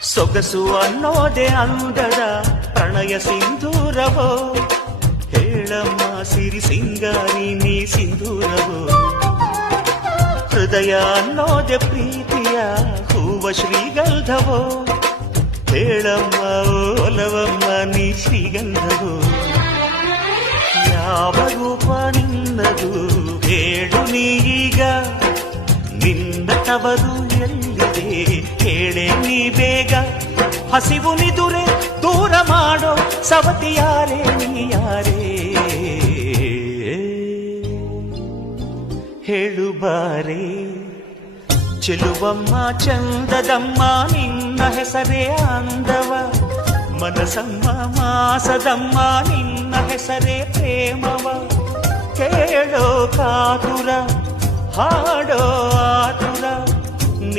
ಸೊಗಸು ಅನ್ನೋದೆ ಅಂದದ ಪ್ರಣಯ ಸಿಂಧೂರವೋ, ಹೇಳಮ್ಮ ಸಿರಿ ಸಿಂಗಾರಿ ನೀ ಸಿಂಧೂರವೋ. ಹೃದಯ ಅನ್ನೋದೆ ಪ್ರೀತಿಯ ಹೂವ ಶ್ರೀಗಂಧವೋ, ಹೇಳಮ್ಮ ಒಲವಮ್ಮ ನೀ ಶ್ರೀಗಂಧವೋ. ಯಾವ ರೂಪ ನಿನ್ನದು ಹೇಳು ನೀಗ, ನಿನ್ನ ತವರು ಎಲ್ಲಿದೆ ಹೇಳೆ ನೀ ಬೇಗ. ಹಸಿವು ನಿದುರೆ ದೂರ ಮಾಡೋ ಸವತಿಯಾರೇ ನೀ ಯಾರೇ, ಹೇಳು ಬಾರೇ. ಚೆಲುವಮ್ಮ ಚಂದದಮ್ಮ ನಿನ್ನ ಹೆಸರೇ ಅಂದವ, ಮನಸಮ್ಮ ಮಾಸದಮ್ಮ ನಿನ್ನ ಹೆಸರೇ ಪ್ರೇಮವ. ಕೇಳೋ ಕಾತುರ ಹಾಡೋ ಆತುರ,